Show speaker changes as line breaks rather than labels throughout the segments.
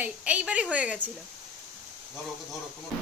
এই এইবারই হয়ে গেছিল।
ধরো ধরো তোমার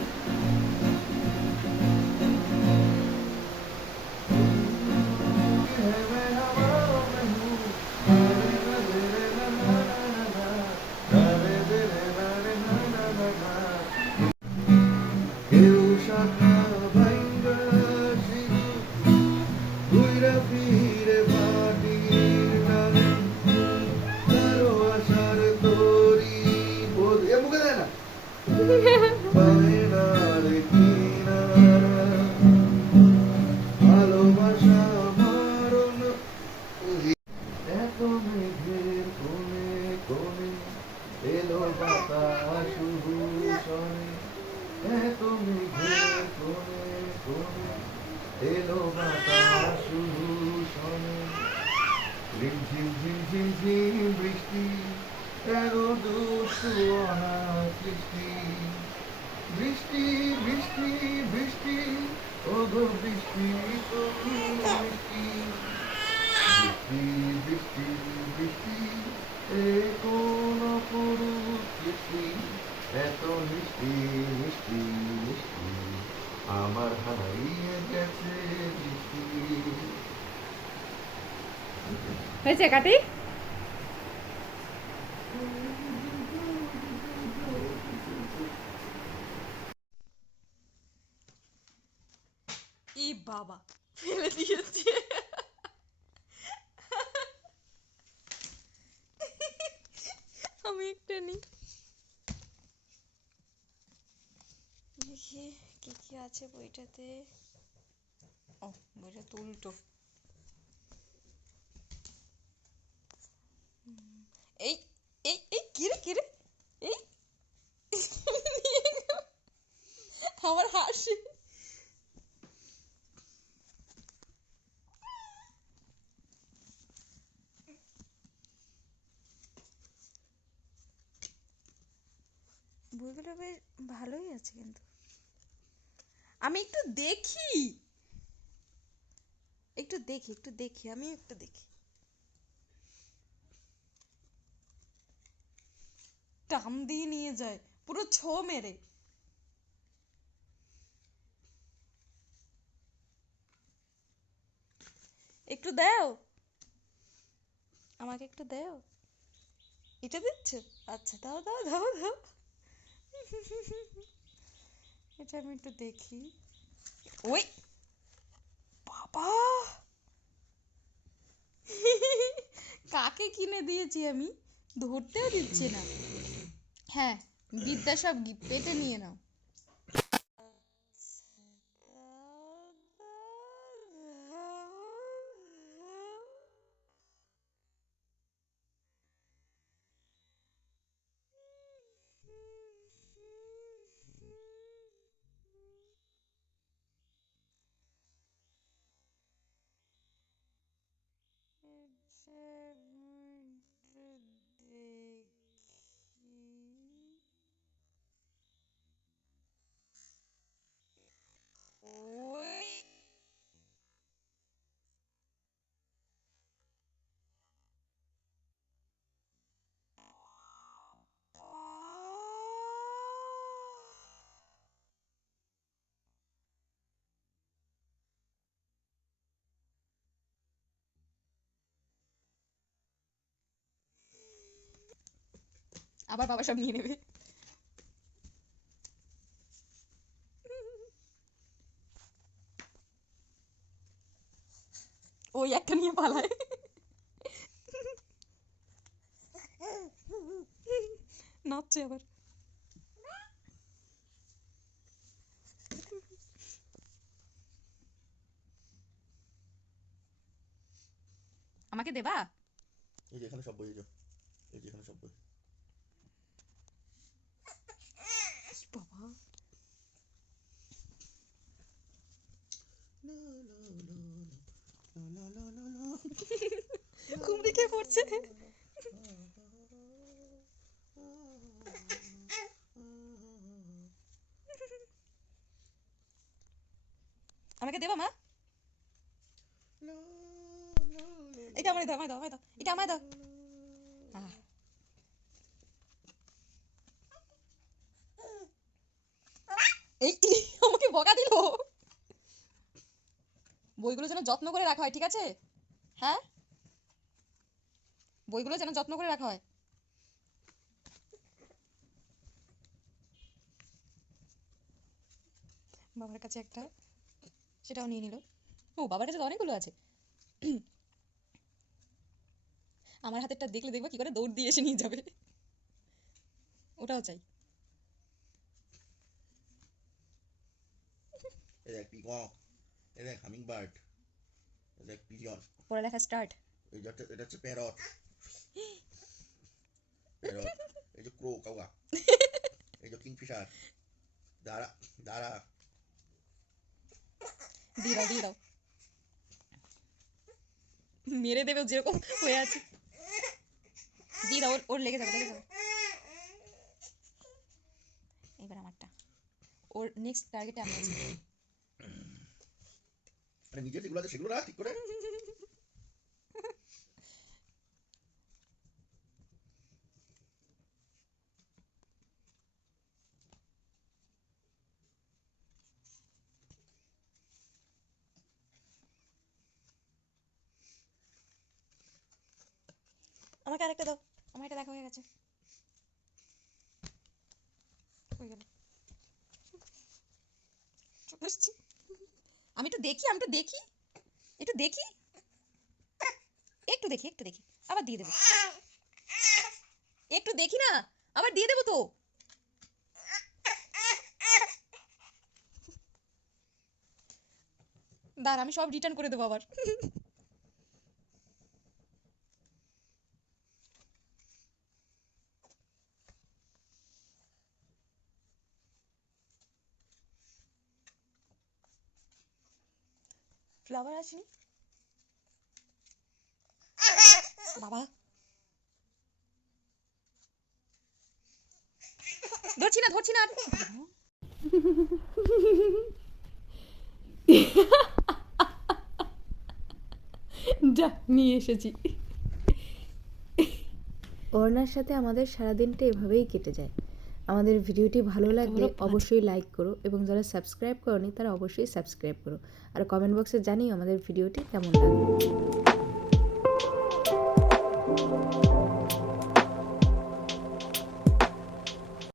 এত মেঘের কোণে কোণে এলো বাতাস শুধু শনে ঝিম ঝিম ঝিম বৃষ্টি, এলো দুষ্টু অনাসৃষ্টি বৃষ্টি বৃষ্টি বৃষ্টি ও গো বৃষ্টি তুমি বৃষ্টি। বৃষ্টি এ কোন অপরূপ সৃষ্টি এত মিষ্টি মিষ্টি মিষ্টি আমার হারিয়ে গেছে বৃষ্টি
হয়েছে কাটি ই বাবা, ফেলে দিয়েছে। আমি একটা নি দেখি, কি কি আছে বইটাতে? ও, বইটা তো উল্টো। এই এই এই কিরে কিরে এই আমার হাসি বইগুলো বেশ ভালোই আছে কিন্তু। আমি একটু দেখি। একটু দেখি একটু দেখি আমি একটু দেখি। টান দিয়ে নিয়ে যায়। পুরো ছো মেরে। একটু দাও। আমাকে একটু দাও। এটা দিচ্ছ? আচ্ছা দাও দাও দাও দাও। এটা আমি একটু দেখি। ওই! বাবা! কাকে কিনে দিয়েছি আমি? ধরতেও দিচ্ছে না। হ্যাঁ বিদ্যা সব গি- পেটে নিয়ে নাও। আবার বাবা সব নিয়ে নেবে। ওই একটা নিয়ে পালায়। নাচছে আবার। আমাকে দেবা?
এই যে এখানে সব বই এই যে এখানে সব বই।
করছে। আমাকে দেবা, মা? এটা দাও আমায় দাও আমায় দাও। এটা আমায় দাও। আমাকে বকা দিল। বইগুলো যেন যত্ন করে রাখা হয়, ঠিক আছে? হ্যাঁ? বইগুলো যেন যত্ন করে রাখা হয়। বাবার কাছে একটা সেটাও নিয়ে নিল। ও বাবার কাছে তো অনেকগুলো আছে। আমার হাতেরটা দেখলে দেখব কি করে দৌড় দিয়ে এসে নিয়ে যাবে। ওটাও চাই।
এই দেখ পিকক এই দেখ হামিং বার্ড এই দেখ পিজন।
পড়ালেখা স্টার্ট।
এটা হচ্ছে প্যারট। এই যে ক্রো কাউয়া এই যে কিংফিশার দাঁড়া দাঁড়া
দিয়ে দাও দিয়ে দাও মেরে দেবে যেরকম হয়ে আছে দিয়ে দাও ওর লেগে যাবে লেগে যাবে এবার আমারটা ওর নেক্সট টার্গেটে আমি আছি
নিজের যেগুলো আছে সেগুলো রাখ ঠিক করে
আমাকে আরেকটা দাও। আমার এটা দেখা হয়ে গেছে। আমি একটু দেখি, আমি একটু দেখি। একটু দেখি। একটু দেখি একটু দেখি। আবার দিয়ে দেবো। একটু দেখি না, আবার দিয়ে দেবো তো। দাঁড়া, আমি সব রিটার্ন করে দেবো আবার। ফ্লাওয়ার আসেনি? বাবা। ধরছি না ধরছি না।
যা নিয়ে এসেছি। অর্ণার সাথে আমাদের সারাদিনটা এভাবেই কেটে যায়। আমাদের ভিডিওটি ভালো লাগলে অবশ্যই লাইক করো এবং যারা সাবস্ক্রাইব করনি তারা অবশ্যই সাবস্ক্রাইব করো। আর কমেন্ট বক্সে জানিও আমাদের ভিডিওটি কেমন লাগল।